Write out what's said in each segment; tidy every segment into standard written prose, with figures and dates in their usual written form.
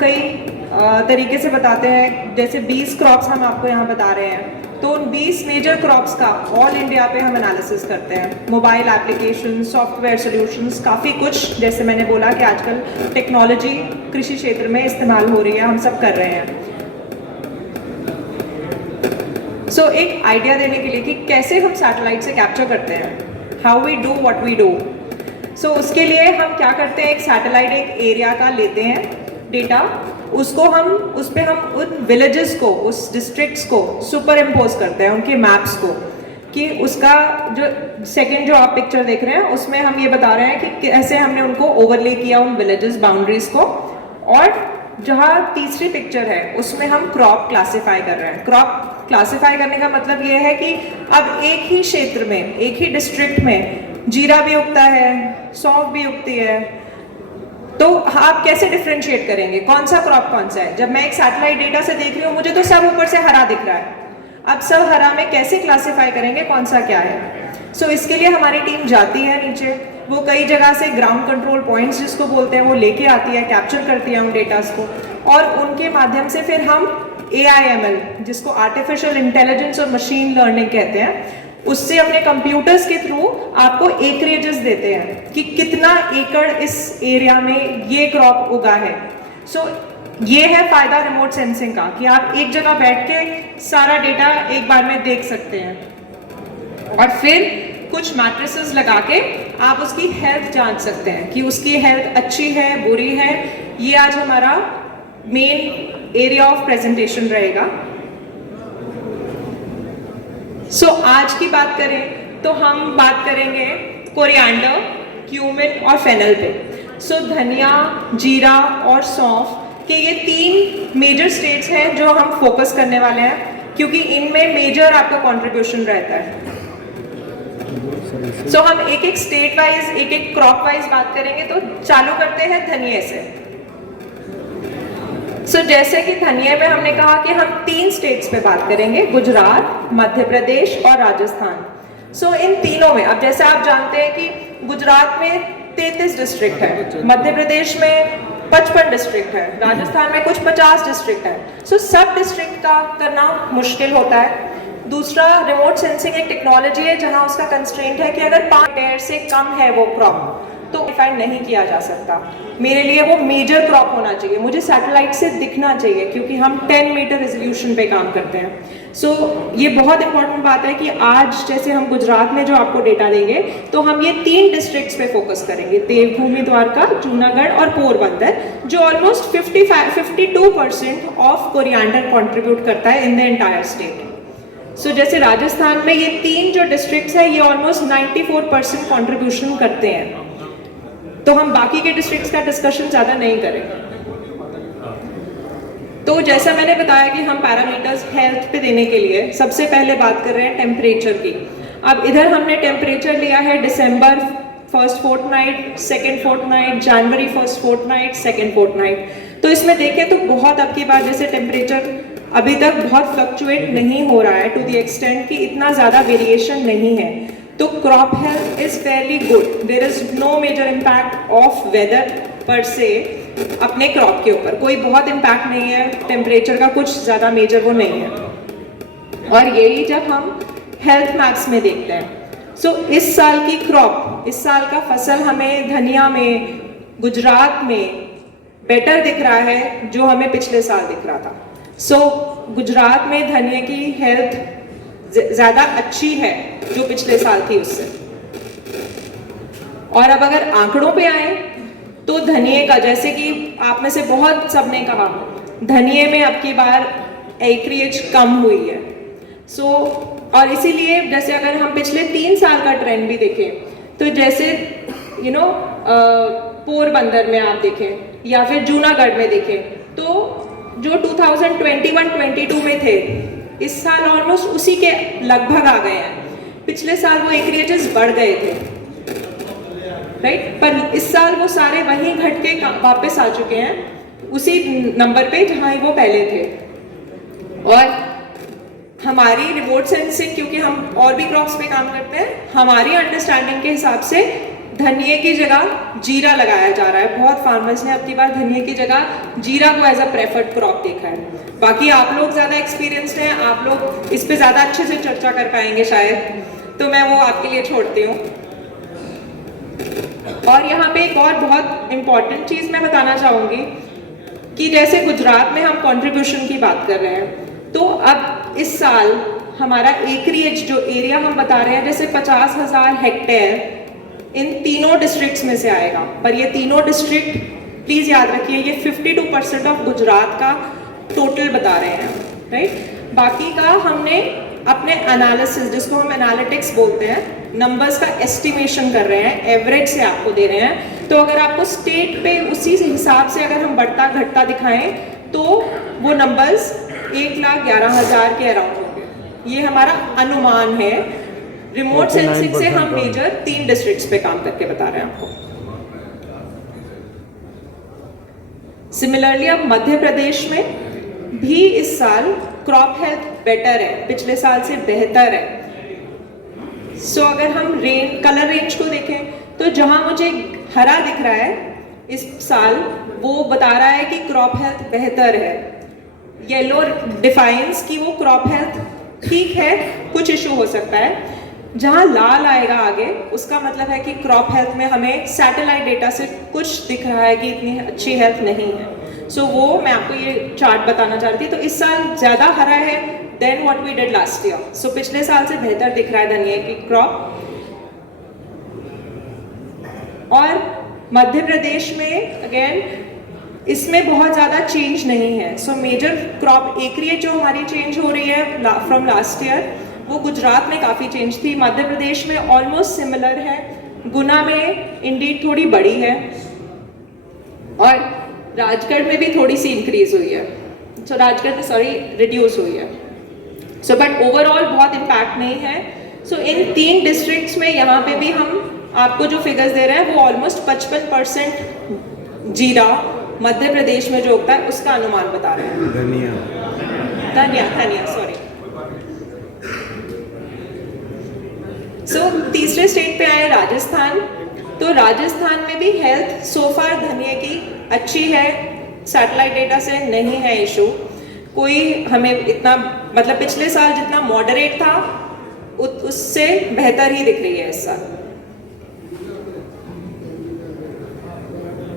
कई तरीके से बताते हैं, जैसे 20 क्रॉप्स हम आपको यहाँ बता रहे हैं, तो उन 20 मेजर क्रॉप्स का ऑल इंडिया पे हम एनालिसिस करते हैं। मोबाइल एप्लीकेशन, सॉफ्टवेयर सॉल्यूशंस, काफ़ी कुछ, जैसे मैंने बोला कि आजकल टेक्नोलॉजी कृषि क्षेत्र में इस्तेमाल हो रही है, हम सब कर रहे हैं। सो एक आइडिया देने के लिए कि कैसे हम सैटेलाइट से कैप्चर करते हैं, how we do what we do. So उसके लिए हम क्या करते हैं, एक सैटेलाइट एक एरिया का लेते हैं डेटा, उसको हम उस पर हम उन विलेजेस को, उस डिस्ट्रिक्ट्स को सुपर इम्पोज करते हैं, उनके मैप्स को, कि उसका जो सेकंड जो आप पिक्चर देख रहे हैं उसमें हम ये बता रहे हैं कि कैसे हमने उनको ओवरले किया उन विलेजेस बाउंड्रीज को। और जहाँ तीसरी पिक्चर है उसमें हम क्रॉप क्लासीफाई कर रहे हैं। क्रॉप क्लासीफाई करने का मतलब ये है कि अब एक ही क्षेत्र में, एक ही डिस्ट्रिक्ट में जीरा भी उगता है, सौंफ भी उगती है, तो आप कैसे डिफ्रेंशिएट करेंगे कौन सा क्रॉप कौन सा है। जब मैं एक सैटेलाइट डेटा से देख रही हूँ, मुझे तो सब ऊपर से हरा दिख रहा है, अब सब हरा में कैसे क्लासिफाई करेंगे कौन सा क्या है। सो इसके लिए हमारी टीम जाती है नीचे, वो कई जगह से ग्राउंड कंट्रोल पॉइंट्स जिसको बोलते हैं वो लेके आती है, कैप्चर करती है उन डेटास को, और उनके माध्यम से फिर हम AIML, जिसको आर्टिफिशियल इंटेलिजेंस और मशीन लर्निंग कहते हैं, उससे अपने कंप्यूटर्स के थ्रू आपको एकरेजेस देते हैं कि कितना एकड़ इस एरिया में ये क्रॉप उगा है। सो ये है फायदा रिमोट सेंसिंग का, कि आप एक जगह बैठ के सारा डेटा एक बार में देख सकते हैं, और फिर कुछ मैट्रिसेस लगा के आप उसकी हेल्थ जांच सकते हैं कि उसकी हेल्थ अच्छी है बुरी है। ये आज हमारा मेन एरिया ऑफ प्रेजेंटेशन रहेगा। सो आज की बात करें तो हम बात करेंगे कोरिएंडर, क्यूमिन और फेनल पे। सो धनिया, जीरा और सौंफ के ये 3 मेजर स्टेट्स हैं जो हम फोकस करने वाले हैं, क्योंकि इनमें मेजर आपका कंट्रीब्यूशन रहता है। सो हम एक एक स्टेट वाइज, एक एक क्रॉप वाइज बात करेंगे। तो चालू करते हैं धनिये से। सो जैसे कि धनिया में हमने कहा कि हम 3 स्टेट्स पे बात करेंगे, गुजरात, मध्य प्रदेश और राजस्थान। सो इन तीनों में, अब जैसे आप जानते हैं कि गुजरात में 33 डिस्ट्रिक्ट है, मध्य प्रदेश में 55 डिस्ट्रिक्ट है, राजस्थान में कुछ 50 डिस्ट्रिक्ट है। सो सब डिस्ट्रिक्ट का करना मुश्किल होता है। दूसरा, रिमोट सेंसिंग एक टेक्नोलॉजी है जहां उसका कंस्ट्रेंट है कि अगर 5 हेक्टेयर से कम है वो क्रॉप तो डिफाइन नहीं किया जा सकता। मेरे लिए वो मेजर क्रॉप होना चाहिए, मुझे सैटेलाइट से दिखना चाहिए, क्योंकि हम 10 मीटर रेजोल्यूशन पे काम करते हैं। सो ये बहुत इंपॉर्टेंट बात है कि आज जैसे हम गुजरात में जो आपको डेटा देंगे, तो हम ये 3 डिस्ट्रिक्ट्स पे फोकस करेंगे, देवभूमि द्वारका, जूनागढ़ और पोरबंदर, जो ऑलमोस्ट 52% ऑफ कोरिएंडर कंट्रीब्यूट करता है इन द एंटायर स्टेट। सो जैसे राजस्थान में ये 3 जो डिस्ट्रिक्ट्स हैं, ये ऑलमोस्ट 94% कंट्रीब्यूशन करते हैं। तो हम बाकी के डिस्ट्रिक्ट्स का डिस्कशन ज़्यादा नहीं करेंगे। तो जैसा मैंने बताया कि हम पैरामीटर्स हेल्थ पे देने के लिए सबसे पहले बात कर रहे हैं टेम्परेचर की। अब इधर हमने टेम्परेचर लिया है दिसंबर फर्स्ट फोर्टनाइट, सेकेंड फोर्टनाइट, जनवरी फर्स्ट फोर्टनाइट, सेकेंड फोर्टनाइट। तो इसमें देखें तो बहुत अब की बार जैसे टेम्परेचर अभी तक बहुत फ्लक्चुएट नहीं हो रहा है टू द एक्सटेंट कि इतना ज़्यादा वेरिएशन नहीं है। तो crop health is fairly good, there is no major impact of weather per se अपने क्रॉप के ऊपर, कोई बहुत इम्पैक्ट नहीं है टेम्परेचर का, कुछ ज़्यादा मेजर वो नहीं है। और यही जब हम हेल्थ मैप्स में देखते हैं। सो इस साल की क्रॉप, इस साल का फसल हमें धनिया में, गुजरात में बेटर दिख रहा है जो हमें पिछले साल दिख रहा था। सो गुजरात में धनिया की हेल्थ ज़्यादा अच्छी है जो पिछले साल थी उससे। और अब अगर आंकड़ों पे आए तो धनिये का, जैसे कि आप में से बहुत सबने कहा, धनिये में अब की बार एकरेज कम हुई है। सो और इसीलिए जैसे अगर हम पिछले 3 साल का ट्रेंड भी देखें, तो जैसे पोरबंदर में आप देखें या फिर जूनागढ़ में देखें, तो जो 2021-22 में थे, इस साल ऑलमोस्ट उसी के लगभग आ गए हैं। पिछले साल वो एकरेजेस बढ़ गए थे, राइट, पर इस साल वो सारे वहीं घट के वापस आ चुके हैं उसी नंबर पे जहां वो पहले थे। और हमारी रिमोट सेंसिंग, क्योंकि हम और भी क्रॉप्स पे काम करते हैं, हमारी अंडरस्टैंडिंग के हिसाब से धनिए की जगह जीरा लगाया जा रहा है। बहुत फार्मर्स ने अब की बार धनिए की जगह जीरा को एज अ प्रेफर्ड क्रॉप देखा है। बाकी आप लोग ज़्यादा एक्सपीरियंस्ड हैं, आप लोग इस पे ज़्यादा अच्छे से चर्चा कर पाएंगे शायद, तो मैं वो आपके लिए छोड़ती हूँ। और यहाँ पे एक और बहुत इम्पॉर्टेंट चीज़ मैं बताना चाहूँगी कि जैसे गुजरात में हम कंट्रीब्यूशन की बात कर रहे हैं, तो अब इस साल हमारा एकरिएज जो एरिया हम बता रहे हैं, जैसे 50,000 हेक्टेयर इन तीनों डिस्ट्रिक्ट्स में से आएगा। पर ये तीनों डिस्ट्रिक्ट प्लीज़ याद रखिए, ये 52% ऑफ गुजरात का टोटल बता रहे हैं, राइट। बाकी का हमने अपने एनालिसिस, जिसको हम एनालिटिक्स बोलते हैं, नंबर्स का एस्टिमेशन कर रहे हैं, एवरेज से आपको दे रहे हैं। तो अगर आपको स्टेट पे उसी हिसाब से अगर हम बढ़ता घटता दिखाएं, तो वो नंबर्स 1,11,000 के अराउंड होंगे। ये हमारा अनुमान है। रिमोट सेंसिंग से हम मेजर 3 डिस्ट्रिक्ट्स पे काम करके बता रहे हैं आपको। सिमिलरली अब मध्य प्रदेश में भी इस साल क्रॉप हेल्थ बेटर है, पिछले साल से बेहतर है। सो अगर हम कलर रेंज को देखें, तो जहां मुझे हरा दिख रहा है इस साल, वो बता रहा है कि क्रॉप हेल्थ बेहतर है। येलो डिफाइंस कि वो क्रॉप हेल्थ ठीक है, कुछ इशू हो सकता है। जहां लाल आएगा आगे, उसका मतलब है कि क्रॉप हेल्थ में हमें सैटेलाइट डेटा से कुछ दिख रहा है कि इतनी अच्छी हेल्थ नहीं है। सो वो मैं आपको ये चार्ट बताना चाह रही थी। तो इस साल ज़्यादा हरा है then what we did last year. So पिछले साल से बेहतर दिख रहा है धनिया की क्रॉप। और मध्य प्रदेश में अगेन इसमें बहुत ज़्यादा चेंज नहीं है। सो मेजर क्रॉप एकरिएज जो हमारी चेंज हो रही है फ्रॉम लास्ट ईयर, वो गुजरात में काफ़ी चेंज थी। मध्य प्रदेश में ऑलमोस्ट सिमिलर है। गुना में इंडीड थोड़ी बड़ी है, और राजगढ़ में भी थोड़ी सी इंक्रीज हुई है। सो राजगढ़ में रिड्यूस हुई है। सो बट ओवरऑल बहुत इम्पैक्ट नहीं है। सो इन 3 डिस्ट्रिक्ट्स में यहाँ पे भी हम आपको जो फिगर्स दे रहे हैं, वो ऑलमोस्ट 55% जीरा मध्य प्रदेश में जो उगता है उसका अनुमान बता रहे हैं। धनिया सॉरी। सो तीसरे स्टेट पे आए राजस्थान। तो राजस्थान में भी हेल्थ सो फार धनिया की अच्छी है, सैटेलाइट डेटा से नहीं है इशू कोई। हमें इतना मतलब पिछले साल जितना मॉडरेट था उससे बेहतर ही दिख रही है इस साल।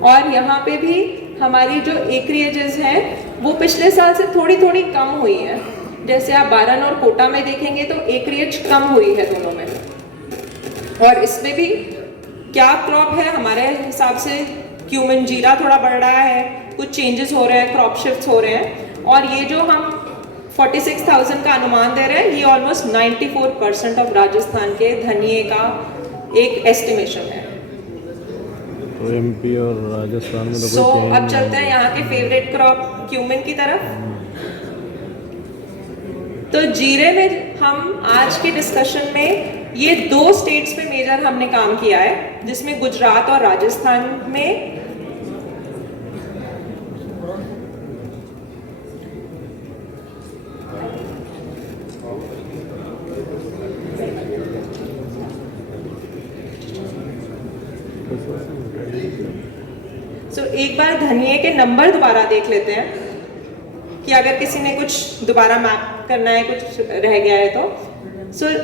और यहाँ पे भी हमारी जो एकरिएजेस हैं वो पिछले साल से थोड़ी थोड़ी कम हुई है। जैसे आप बारन और कोटा में देखेंगे तो एकरिएज कम हुई है दोनों में। और इसमें भी क्या क्रॉप है, हमारे हिसाब से क्यूमिन जीरा थोड़ा बढ़ रहा है, कुछ चेंजेस हो रहे हैं, क्रॉप शिफ्ट्स हो रहे हैं। और ये जो हम 46,000 का अनुमान दे रहे हैं, ये ऑलमोस्ट 94% ऑफ राजस्थान के धनिये का एक एस्टिमेशन है। तो एमपी और राजस्थान में तो अब चलते हैं यहाँ के फेवरेट क्रॉप क्यूमिन की तरफ। तो जीरे में हम आज के डिस्कशन में ये 2 स्टेट्स पे मेजर हमने काम किया है, जिसमें गुजरात और राजस्थान में एक बार धनिये के नंबर दोबारा देख लेते हैं कि अगर किसी ने कुछ दोबारा मैप करना है, कुछ रह गया है तो।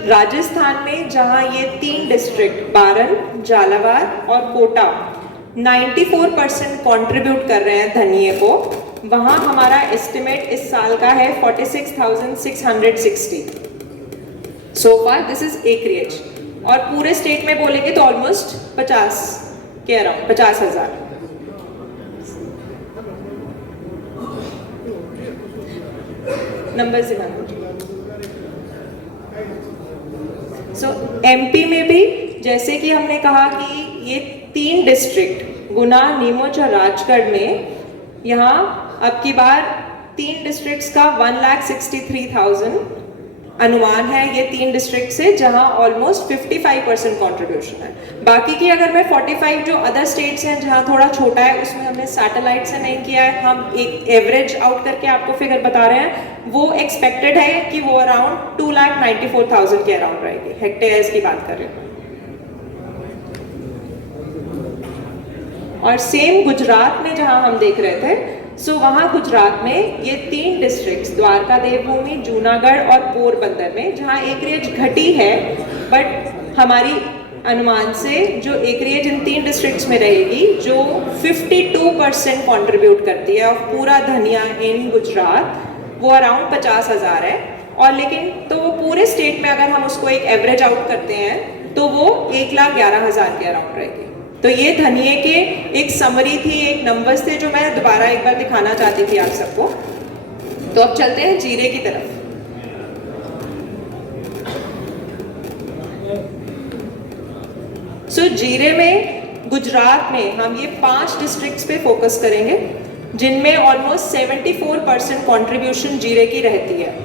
राजस्थान में जहां ये 3 डिस्ट्रिक्ट बारन, झालावाड़ और कोटा 94% कंट्रीब्यूट कर रहे हैं धनिये को, वहां हमारा एस्टिमेट इस साल का है 46,660 सो फार। This is एकरिएज। और पूरे स्टेट में बोलेंगे तो ऑलमोस्ट 50 के अराउंड 50,000। नंबर सो एमपी में भी जैसे कि हमने कहा कि ये 3 डिस्ट्रिक्ट गुना, नीमच और राजगढ़ में यहाँ अब की बार 3 डिस्ट्रिक्ट्स का 1,63,000 अनुमान है। ये 3 डिस्ट्रिक्ट से जहां ऑलमोस्ट 55% कंट्रीब्यूशन है। बाकी की अगर मैं 45 जो अदर स्टेट्स हैं जहां थोड़ा छोटा है, उसमें हमने सैटेलाइट से नहीं किया है, हम एक एवरेज आउट करके आपको फिगर बता रहे हैं। वो एक्सपेक्टेड है कि वो अराउंड 2,94,000 के अराउंड रहेगी। हेक्टेयर्स की बात कर रहे हैं। और सेम गुजरात में जहाँ हम देख रहे थे, सो वहाँ गुजरात में ये 3 डिस्ट्रिक्ट्स द्वारका, देवभूमि, जूनागढ़ और पोरबंदर में जहाँ एकरेज घटी है, बट हमारी अनुमान से जो एकरेज इन 3 डिस्ट्रिक्ट्स में रहेगी जो 52% कंट्रीब्यूट करती है और पूरा धनिया इन गुजरात, वो अराउंड 50,000 है। और लेकिन तो वो पूरे स्टेट में अगर हम उसको एक एवरेज आउट करते हैं तो वो 1,11,000 के अराउंड रहेगी। तो ये धनिये के एक समरी थी, एक नंबर्स थे जो मैं दोबारा एक बार दिखाना चाहती थी आप सबको। तो अब चलते हैं जीरे की तरफ। सो जीरे में गुजरात में हम ये 5 डिस्ट्रिक्ट्स पे फोकस करेंगे जिनमें ऑलमोस्ट 74% कंट्रीब्यूशन जीरे की रहती है।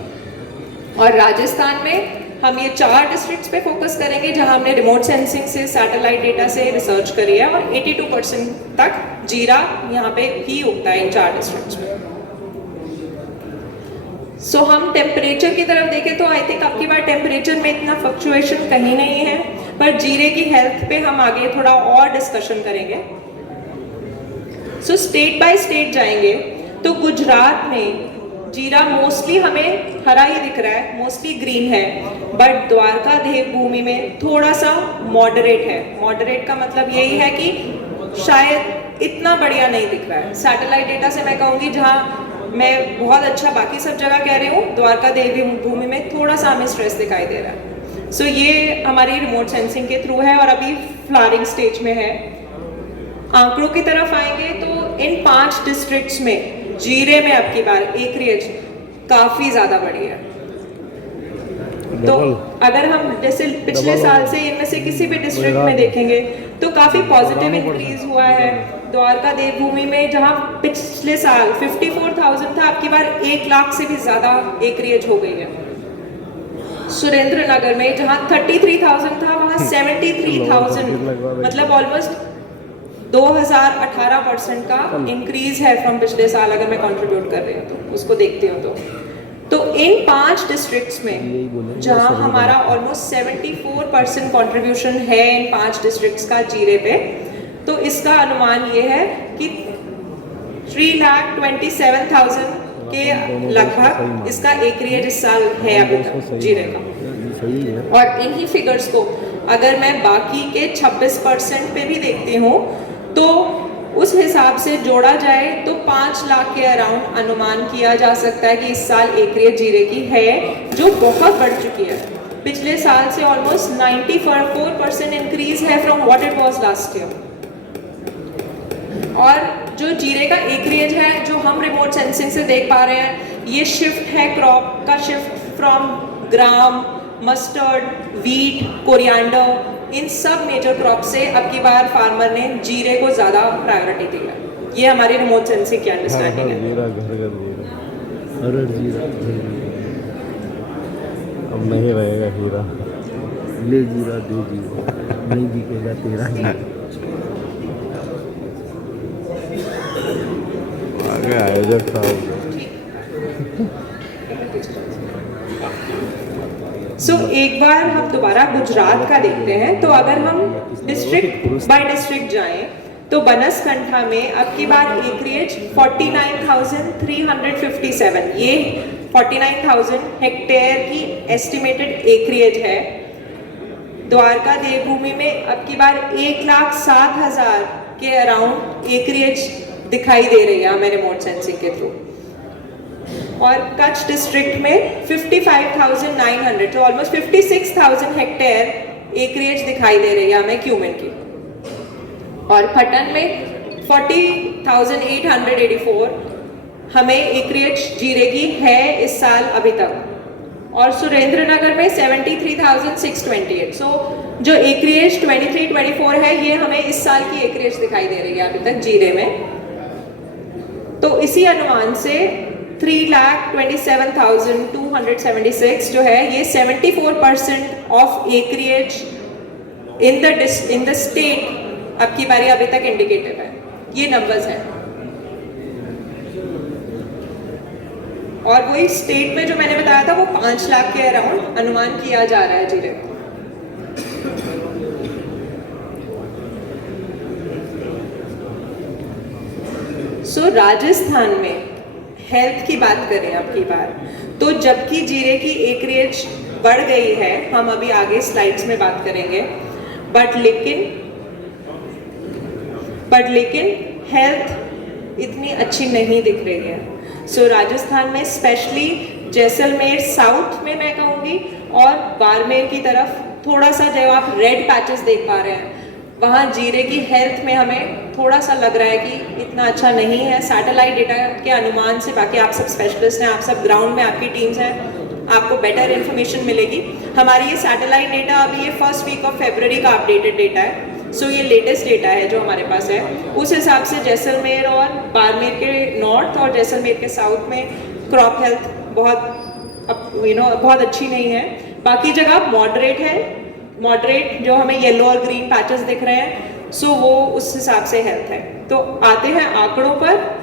और राजस्थान में हम ये 4 डिस्ट्रिक्ट्स पे फोकस करेंगे जहां हमने रिमोट सेंसिंग से, सैटेलाइट डेटा से रिसर्च करी है और 82% तक जीरा यहाँ पे ही उगता है इन 4 डिस्ट्रिक्ट्स में। सो हम टेम्परेचर की तरफ देखें तो आई थिंक आपकी बार टेम्परेचर में इतना फ्लक्चुएशन कहीं नहीं है, पर जीरे की हेल्थ पे हम आगे थोड़ा और डिस्कशन करेंगे। सो स्टेट बाय स्टेट जाएंगे तो गुजरात में जीरा मोस्टली हमें हरा ही दिख रहा है, मोस्टली ग्रीन है, बट द्वारका देवभूमि में थोड़ा सा मॉडरेट है। मॉडरेट का मतलब यही है कि शायद इतना बढ़िया नहीं दिख रहा है। सैटेलाइट डेटा से मैं कहूँगी जहाँ मैं बहुत अच्छा बाकी सब जगह कह रही हूँ, द्वारका देवभूमि में थोड़ा सा हमें स्ट्रेस दिखाई दे रहा है। सो ये हमारी रिमोट सेंसिंग के थ्रू है और अभी फ्लावरिंग स्टेज में है। आंकड़ों की तरफ आएंगे तो इन 5 डिस्ट्रिक्ट्स में जीरे में अब की बार एकरेज काफी ज्यादा बढ़ी है। तो अगर हम जैसे पिछले साल से इनमें से किसी भी डिस्ट्रिक्ट में देखेंगे तो काफी पॉजिटिव इंक्रीज हुआ है। द्वारका देवभूमि में जहां पिछले साल 54,000 था, अब की बार 1 लाख से भी ज्यादा एकरेज हो गई है। सुरेंद्र नगर में जहां 33,000 था वहां 73,000, मतलब ऑलमोस्ट 2018% का इंक्रीज है फ्रॉम पिछले साल। अगर मैं कंट्रीब्यूट कर रही हूँ तो उसको देखती हूँ तो इन 5 डिस्ट्रिक्ट्स में जहां हमारा ऑलमोस्ट 74% कंट्रीब्यूशन है इन 5 डिस्ट्रिक्ट्स का जीरे पे, तो इसका अनुमान ये है कि 3,27,000 के लगभग इसका एकरेज इस साल है अभी तक जीरे का। और इन्हीं फिगर्स को अगर मैं बाकी के 26% पे भी देखती हूँ तो उस हिसाब से जोड़ा जाए तो 5 लाख के अराउंड अनुमान किया जा सकता है कि इस साल एकरेज जीरे की है, जो बहुत बढ़ चुकी है। पिछले साल से ऑलमोस्ट 94% इंक्रीज है from what it was last year. और जो जीरे का एकरेज है जो हम रिमोट सेंसिंग से देख पा रहे हैं, ये शिफ्ट है क्रॉप का, shift from gram, mustard, wheat, coriander, इन सब मेजर क्रॉप से अब की बार फार्मर ने जीरे को ज्यादा प्रायोरिटी दी है। ये हमारी रिमोट सेंसिंग की अंडरस्टैंडिंग है। जीरा घर घर जीरा, अरे जीरा अब नहीं रहेगा हीरा, ले जीरा दे जीरा, नहीं बिकेगा तेरा जीरा। आगे आयोजक साहब सो एक बार हम दोबारा गुजरात का देखते हैं। तो अगर हम डिस्ट्रिक्ट बाय डिस्ट्रिक्ट जाएं तो बनासकांठा में अब की बार एकरेज 49,357, ये 49,000 हेक्टेयर की एस्टिमेटेड एकरेज है। द्वारका देवभूमि में अब की बार 1,07,000 के अराउंड एकरेज दिखाई दे रही है हमें रिमोट सेंसिंग के थ्रू। और कच्छ डिस्ट्रिक्ट में 55,900, तो ऑलमोस्ट 56,000 हेक्टेयर एकरेज दिखाई दे रही है हमें क्यूमेन की। और पटन में 40,884 हमें एकरेज जीरे की है इस साल अभी तक। और सुरेंद्र नगर में 73,628। सो जो एकरेज 23-24 है ये हमें इस साल की एकरेज दिखाई दे रही है अभी तक जीरे में। तो इसी अनुमान से 3,27,276 जो है ये 74% of acreage in the state अब की बारी अभी तक इंडिकेटिव है। ये नंबर्स हैं। और वही स्टेट में जो मैंने बताया था वो 5 लाख के अराउंड अनुमान किया जा रहा है जीरे। राजस्थान में हेल्थ की बात करें अब की बार, तो जबकि जीरे की एकरेज बढ़ गई है, हम अभी आगे स्लाइड्स में बात करेंगे, बट लेकिन हेल्थ इतनी अच्छी नहीं दिख रही है। सो राजस्थान में स्पेशली जैसलमेर साउथ में मैं कहूँगी और बाड़मेर की तरफ थोड़ा सा जो आप रेड पैचेस देख पा रहे हैं, वहाँ जीरे की हेल्थ में हमें थोड़ा सा लग रहा है कि इतना अच्छा नहीं है। सैटेलाइट डेटा के अनुमान से, बाकी आप सब स्पेशलिस्ट हैं, आप सब ग्राउंड में आपकी टीम्स हैं, आपको बेटर इन्फॉर्मेशन मिलेगी। हमारी ये सैटेलाइट डेटा अभी ये फर्स्ट वीक ऑफ फरवरी का अपडेटेड डेटा है। सो ये लेटेस्ट डेटा है जो हमारे पास है। उस हिसाब से जैसलमेर और बाड़मेर के नॉर्थ और जैसलमेर के साउथ में क्रॉप हेल्थ बहुत अच्छी नहीं है। बाकी जगह मॉडरेट जो हमें येलो और ग्रीन पैचेस दिख रहे हैं, सो वो उस हिसाब से हेल्थ है। तो आते हैं आंकड़ों पर।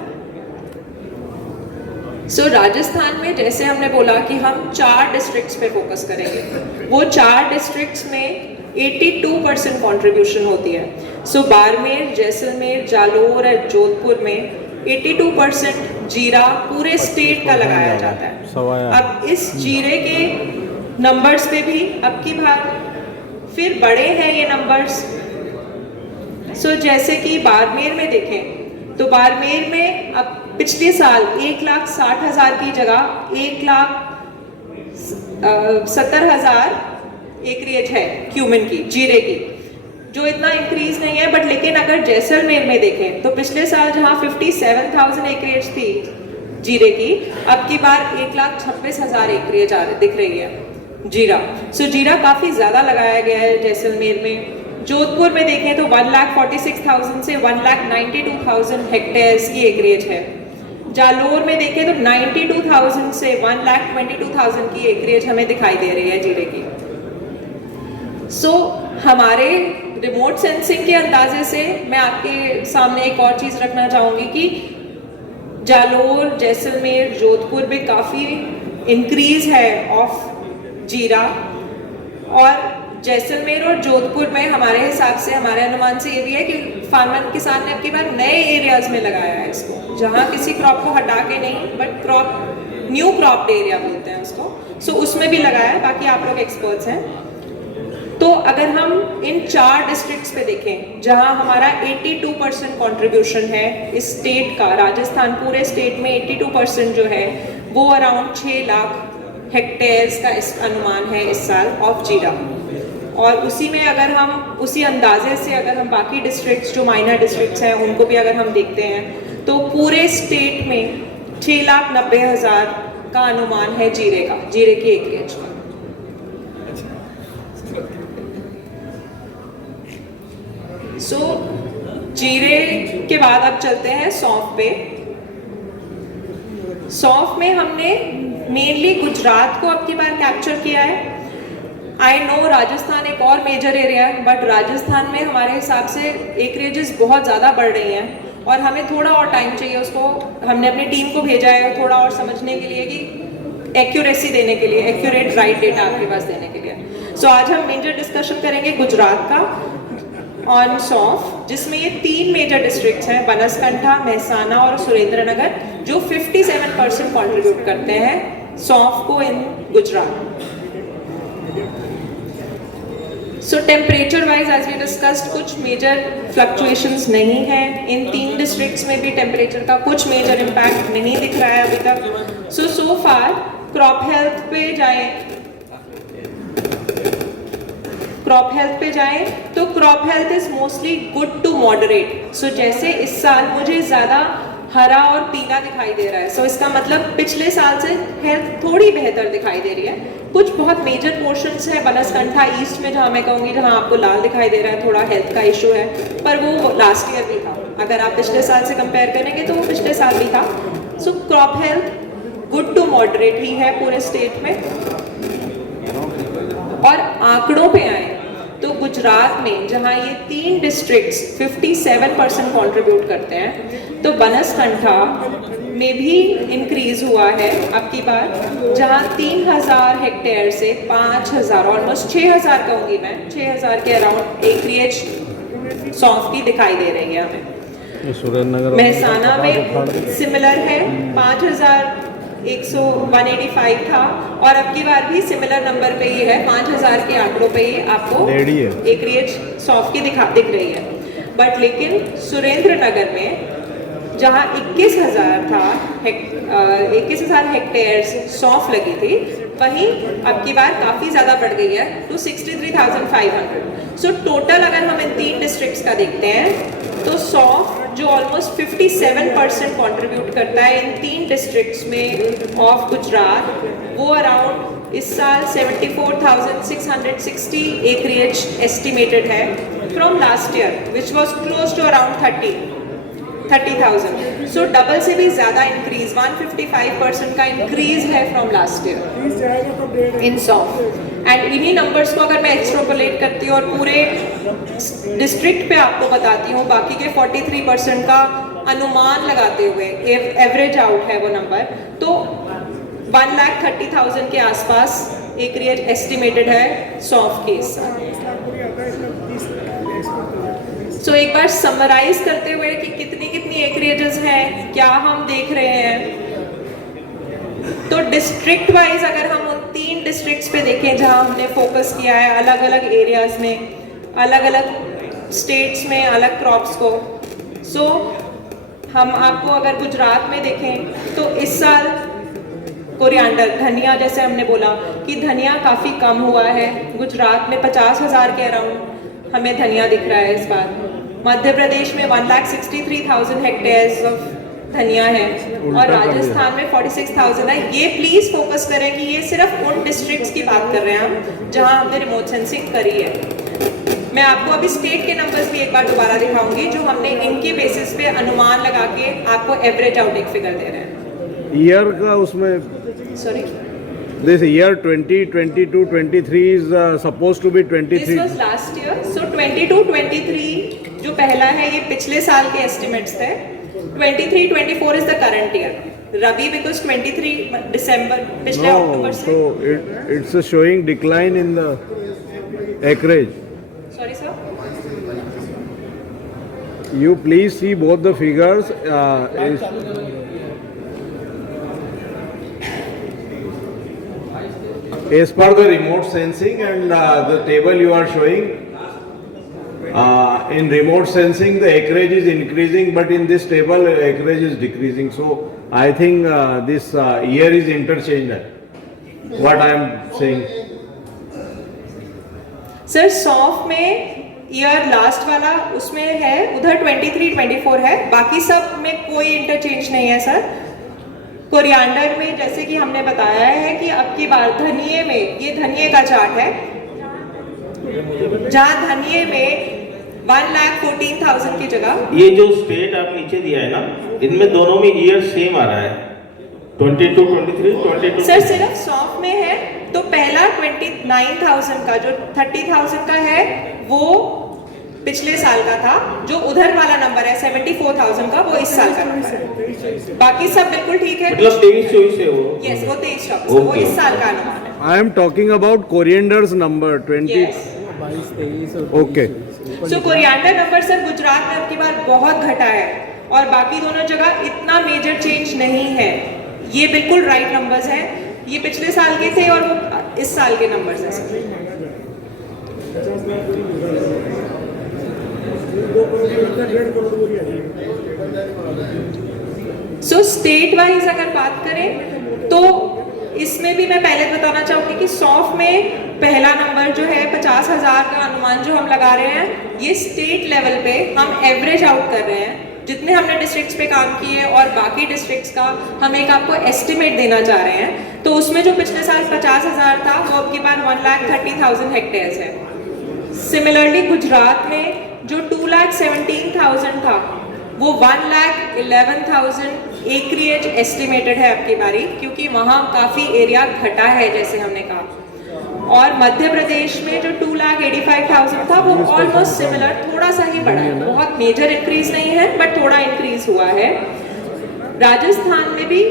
सो राजस्थान में जैसे हमने बोला कि हम 4 डिस्ट्रिक्ट्स पे फोकस करेंगे, वो 4 डिस्ट्रिक्ट्स में 82% कंट्रीब्यूशन होती है। सो बाड़मेर, जैसलमेर, जालोर और जोधपुर में 82% जीरा पूरे स्टेट का लगाया जाता है। अब इस जीरे के नंबर्स पे भी अब की बार फिर बड़े हैं ये नंबर्स। सो जैसे कि बाड़मेर में देखें तो बाड़मेर में अब पिछले साल 1,60,000 की जगह 1,70,000 एकरेज है क्यूमिन की, जीरे की, जो इतना इंक्रीज नहीं है। बट लेकिन अगर जैसलमेर में देखें तो पिछले साल जहां 57,000 एकरेज थी जीरे की, अब की बार 1,26,000 एकरेज दिख रही है जीरा। सो जीरा काफी ज्यादा लगाया गया है जैसलमेर में। जोधपुर में देखें तो 1,46,000 से 1,92,000 हेक्टेयर्स की एकरेज है। जालोर में देखें तो 92,000 से 1,22,000 की एकरेज हमें दिखाई दे रही है जीरे की। सो हमारे रिमोट सेंसिंग के अंदाजे से मैं आपके सामने एक और चीज रखना चाहूंगी कि जालोर, जैसलमेर, जोधपुर में काफी इंक्रीज है ऑफ जीरा, और जैसलमेर और जोधपुर में हमारे हिसाब से, हमारे अनुमान से ये भी है कि फार्मर किसान ने अब की बार नए एरियाज में लगाया है इसको, जहां किसी क्रॉप को हटा के नहीं, बट न्यू क्रॉप एरिया बोलते हैं उसको। सो उसमें भी लगाया है। बाकी आप लोग एक्सपर्ट्स हैं। तो अगर हम इन 4 डिस्ट्रिक्ट्स पे देखें जहां हमारा 82% कंट्रीब्यूशन है इस स्टेट का, राजस्थान पूरे स्टेट में 82% जो है वो अराउंड 6 लाख हेक्टेयर्स का इस अनुमान है इस साल ऑफ जीरा। और उसी में अगर हम उसी अंदाजे से अगर हम बाकी डिस्ट्रिक्ट्स जो माइनर डिस्ट्रिक्ट्स हैं उनको भी अगर हम देखते हैं तो पूरे स्टेट में 6,90,000 का अनुमान है जीरे की एकरेज का। सो जीरे के बाद अब चलते हैं सौंफ पे। सौंफ में हमने मेनली गुजरात को अब की बार कैप्चर किया है। आई नो राजस्थान एक और मेजर एरिया है, बट राजस्थान में हमारे हिसाब से एकरेजेस बहुत ज़्यादा बढ़ रही हैं और हमें थोड़ा और टाइम चाहिए उसको। हमने अपनी टीम को भेजा है थोड़ा और समझने के लिए कि एक्यूरेसी देने के लिए, एक्यूरेट राइट डेटा आपके पास देने के लिए। सो आज हम मेजर डिस्कशन करेंगे गुजरात का ऑन सौंफ, जिसमें ये 3 मेजर डिस्ट्रिक्ट्स हैं, बनासकांठा, महसाना और सुरेंद्रनगर, जो 57% कंट्रीब्यूट करते हैं सौंफ को in Gujarat. So temperature wise as we discussed कुछ मेजर फ्लक्चुएशंस नहीं है। इन 3 डिस्ट्रिक्ट्स में भी टेम्परेचर का कुछ मेजर इम्पैक्ट नहीं दिख रहा है अभी तक। सो फार क्रॉप हेल्थ पे जाएं तो crop health is mostly good to moderate. So जैसे इस साल मुझे ज़्यादा हरा और पीला दिखाई दे रहा है, सो इसका मतलब पिछले साल से हेल्थ थोड़ी बेहतर दिखाई दे रही है। कुछ बहुत मेजर पोर्शंस है बनासकांठा ईस्ट में, जहाँ मैं कहूँगी जहाँ आपको लाल दिखाई दे रहा है, थोड़ा हेल्थ का इशू है, पर वो लास्ट ईयर भी था। अगर आप पिछले साल से कंपेयर करेंगे तो वो पिछले साल भी था। So crop health good to moderate ही है पूरे स्टेट में। और आंकड़ों पे आए तो गुजरात में जहां ये 3 डिस्ट्रिक्ट्स 57% कंट्रीब्यूट करते हैं, तो बनासकांठा में भी इंक्रीज हुआ है अब की बार, जहां 3,000 हेक्टेयर से 5,000, ऑलमोस्ट 6,000 कहूँगी मैं, 6,000 के अराउंड एकरेज सौंफ की दिखाई दे रही है हमें। ये सुरेंद्रनगर महसाना में सिमिलर है 5,185 था, और अब की बार भी सिमिलर नंबर पे ही है, 5,000 के आंकड़ों पे ही आपको लेडी है। एकरेज सौंफ की दिख रही है। बट लेकिन सुरेंद्रनगर में जहाँ 21,000 था 21,000 हेक्टेयर सौंफ लगी थी, वहीं अब की बार काफ़ी ज़्यादा बढ़ गई है टू 63,500। सो टोटल अगर हम इन 3 डिस्ट्रिक्ट्स का देखते हैं तो सौंफ जो ऑलमोस्ट 57% कंट्रीब्यूट करता है इन 3 डिस्ट्रिक्ट्स में ऑफ गुजरात, वो अराउंड इस साल 74,660 एकरेज एस्टिमेटेड है from last year which was close to around 30,000। So double से भी ज़्यादा इंक्रीज, 155% का इंक्रीज है फ्रॉम लास्ट ईयर इन सौंफ। एंड इन्हीं नंबर्स को अगर मैं एक्सट्रापोलेट करती हूँ और पूरे डिस्ट्रिक्ट पे आपको बताती हूँ, बाकी के 43% का अनुमान लगाते हुए एवरेज आउट है वो नंबर, तो 1,30,000 के आसपास एकरेज एस्टिमेटेड है सौंफ के इस साल। सो एक बार समराइज करते हुए कि कितनी कितनी एकरेजेस हैं, क्या हम देख रहे हैं, तो डिस्ट्रिक्ट वाइज अगर हम उन 3 डिस्ट्रिक्ट्स पे देखें जहां हमने फोकस किया है अलग अलग एरियाज में, अलग अलग स्टेट्स में अलग क्रॉप्स को, सो हम आपको अगर गुजरात में देखें तो इस साल कोरिएंडर धनिया, जैसे हमने बोला कि धनिया काफ़ी कम हुआ है, गुजरात में 50,000 के अराउंड हमें धनिया दिख रहा है इस बार। मध्य प्रदेश में 1,63,000 हेक्टेयर्स ऑफ धनिया है, और राजस्थान में 46,000 है। ये प्लीज फोकस करें कि ये सिर्फ उन डिस्ट्रिक्ट्स की बात कर रहे हैं हम जहां हमने रिमोट सेंसिंग करी है। मैं आपको अभी स्टेट के नंबर्स भी एक बार दोबारा दिखाऊंगी जो हमने इनके बेसिस पे अनुमान लगा के आपको एवरेज आउट एक फिगर दे रहे हैं। ईयर का उसमें sorry, this year 2022 23 is supposed to be 23। This was last year, so 22-23 जो पहला है ये पिछले साल के एस्टिमेट्स थे। 23-24 is the current year. Rabi because 23 December पिछले अक्टूबर से। So it's showing decline in the acreage. Sorry sir. You please see both the figures. As per the remote sensing and the table you are showing. In remote sensing the acreage is increasing, but in this table acreage is decreasing. So I think this year is interchanged. What I am saying. Sir सौंफ में year last वाला उसमें है, उधर 23-24 है, बाकी सब में कोई इंटरचेंज नहीं है सर। कोरिएंडर में जैसे कि हमने बताया है कि अब की बार धनिये में, ये धनिये का चार्ट है, जहाँ धनिये में 1,14,000 की जगह, ये जो स्टेट आप नीचे दिया है ना, इनमें दोनों में ईयर सेम आ रहा है 22-23 सर सिर्फ सौंफ में है तो पहला 29,000 का जो 30,000 का है वो पिछले साल का था, जो उधर वाला नंबर है 74,000 का वो इस साल का नंबर है, बाकी सब बिल्कुल ठीक है। मतलब 23-24 है वो। यस, वो 23-24 वो इस साल का अनुमान है। I am talking about coriander's number 20. Yes. Okay. So coriander number sir Gujarat में अब की बार बहुत घटा है और बाकी दोनों जगह इतना मेजर चेंज नहीं है। ये बिल्कुल राइट नंबर्स हैं, ये पिछले साल के थे और वो इस साल के नंबर्स हैं सर। सो स्टेट वाइज अगर बात करें तो इसमें भी मैं पहले बताना चाहूंगी कि सौंफ में पहला नंबर जो है 50,000 का अनुमान जो हम लगा रहे हैं, ये स्टेट लेवल पे हम एवरेज आउट कर रहे हैं। जितने हमने डिस्ट्रिक्ट्स पे काम किए और बाकी डिस्ट्रिक्ट्स का हम एक आपको एस्टिमेट देना चाह रहे हैं, तो उसमें जो पिछले साल 50,000 था वो अब की बार 1,30,000 हेक्टेयर्स है। सिमिलरली गुजरात में जो 2,17,000 था वो 1,11,000 एकरेज एस्टिमेटेड है अब की बारी, क्योंकि वहाँ काफ़ी एरिया घटा है जैसे हमने कहा। और मध्य प्रदेश में जो 2,85,000 था वो ऑलमोस्ट सिमिलर, थोड़ा सा ही बढ़ा है, बहुत मेजर इंक्रीज नहीं है बट थोड़ा इंक्रीज हुआ है। राजस्थान में भी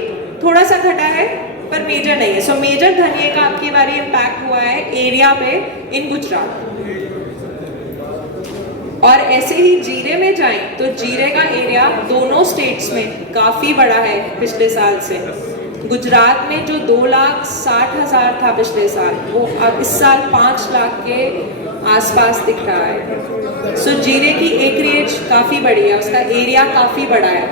थोड़ा सा घटा है पर मेजर नहीं है। सो मेजर धनिये का अब की बारी इम्पैक्ट हुआ है एरिया पे इन गुजरात। और ऐसे ही जीरे में जाएं तो जीरे का एरिया दोनों स्टेट्स में काफ़ी बड़ा है पिछले साल से। गुजरात में जो 2,60,000 था पिछले साल, वो अब इस साल 5 लाख के आसपास दिख रहा है। सो जीरे की एकरेज काफ़ी बड़ी है, उसका एरिया काफ़ी बड़ा है।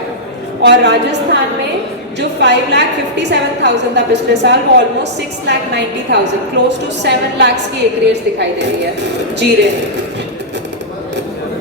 और राजस्थान में जो 5,57,000 था पिछले साल, वो ऑलमोस्ट 6,90,000, क्लोज टू 7 लाख की एकरेज दिखाई दे रही है जीरे में।